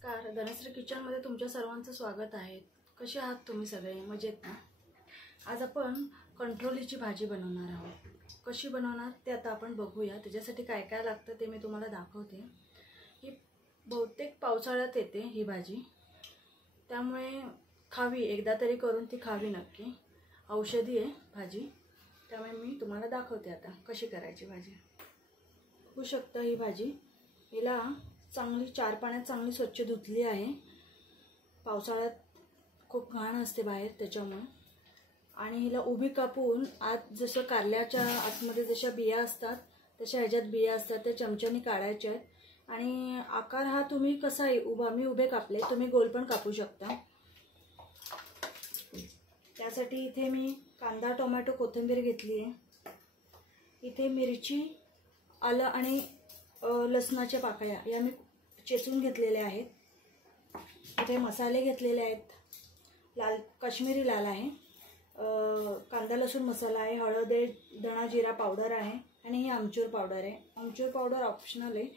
नमस्कार, धनश्री किचनमध्ये तुमच्या सर्वांचं स्वागत आहे। कसे आहात तुम्ही सगळे? मजेत ना? आज आपण कंट्रोलीची भाजी बनवणार आहोत। कशी बनवणार ते आता आपण बघूया। त्याच्यासाठी काय काय लागतं ते मी तुम्हाला दाखवते। ही बहुतेक पावसाळ्यात येते ही भाजी, त्यामुळे खावी, एकदा तरी करून ती खावी नक्की। औषधी आहे भाजी, त्यामुळे मी तुम्हाला दाखवते आता कशी करायची भाजी। होऊ शकतं ही भाजी, हिला चांगली 4 पाण्यात चांगली स्वच्छ धुतली आहे। पावसाळ्यात खूप घाण असते बाहेर त्याच्यामुळे। आणि हिला उभी कापून आत जसं कारल्याच्या आतमध्ये जशा बिया असतात तशा ह्याच्यात बिया असतात, त्या चमच्याने काढायच्या आहेत। आणि आकार हा तुम्ही कसाही उभा, मी उभे कापले, तुम्ही गोल पण कापू शकता। त्यासाठी इथे मी कांदा, टोमॅटो, कोथिंबीर घेतली आहे। इथे मिरची, आलं आणि लसणाच्या पाकळ्या या मी चेचून घेतलेल्या आहेत। इथे मसाले घेतलेले आहेत। लाल काश्मीरी लाल आहे, कांदा लसूण मसाला आहे, हळद आहे, धणा जिरा पावडर आहे आणि ही आमचूर पावडर आहे। आमचूर पावडर ऑप्शनल आहे,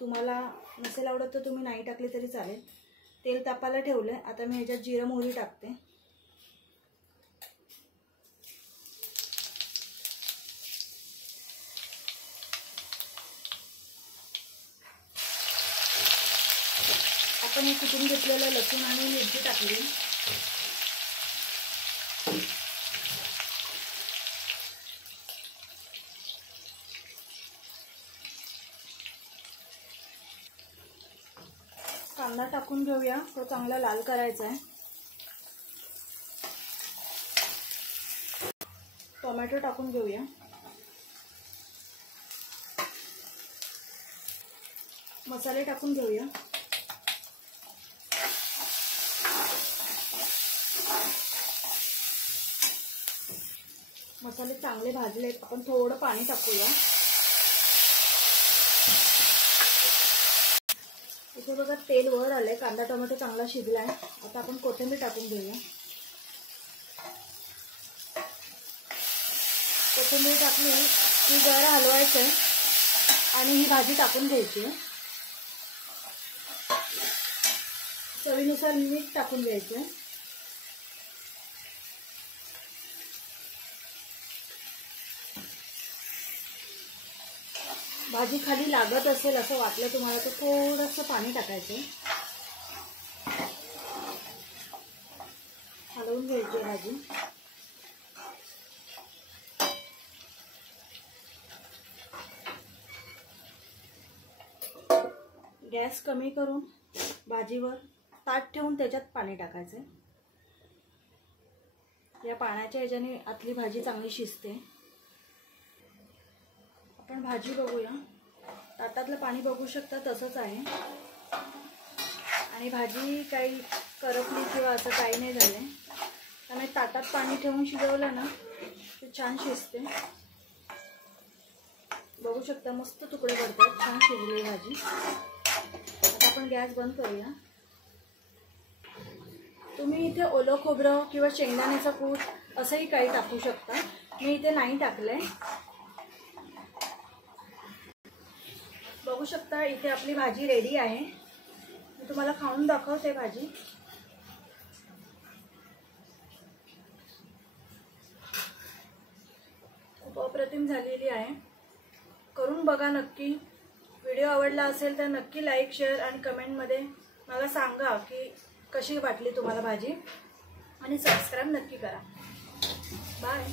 तुम्हाला नसेल आवडत तर तुम्ही नाही टाकली तरी चालेल। तेल तापायला ठेवले, आता मी ह्याच्यात जिरा मोहरी टाकते। आपण हे कुटून घेतलेलं लसूण आणि मिरची टाकली। कांदा टाकून घेऊया, तो चांगला लाल करायचा आहे। टोमॅटो टाकून घेऊया। मसाले टाकून घेऊया। मसाले चांगले भाजले, आपण थोडं पाणी टाकूया। इथे बघा तेल वर आले, कांदा टोमॅटो चांगला शिजलाय। आता आपण कोथिंबीर टाकून घेऊया। कोथिंबीर टाकली की जरा हलवायचं आहे आणि ही भाजी टाकून घ्यायची आहे। चवीनुसार मीठ टाकून घ्यायचं आहे। भाजी खाली लागत असेल असं वाटलं तुम्हाला तर थोडंसं पाणी टाकायचं, हलवून घ्यायची भाजी। गॅस कमी करून भाजीवर ताट ठेवून त्याच्यात पाणी टाकायचं। या पाण्याच्या ह्याच्याने आतली भाजी चांगली शिजते। आपण भाजी बघूया, ताटातलं पाणी बघू शकता तसंच आहे आणि भाजी काही करपली किंवा असं काही नाही झालं। त्यामुळे ताटात पाणी ठेवून शिजवलं ना ते छान शिजते। बघू शकता मस्त तुकडे पडतात, छान शिजली भाजी। आता आपण गॅस बंद करूया। तुम्ही इथे ओलं खोबरं किंवा शेंगदाण्याचा कूट असंही काही टाकू शकता, मी इथे नाही टाकलंय। बघू शकता इथे आपली भाजी रेडी आहे। मी तुम्हाला खाऊन दाखवते भाजी। खूप अप्रतिम झालेली आहे, करून बघा नक्की। व्हिडिओ आवडला असेल तर नक्की लाईक, शेअर आणि कमेंटमध्ये मला सांगा की कशी वाटली तुम्हाला भाजी, आणि सबस्क्राईब नक्की करा। बाय।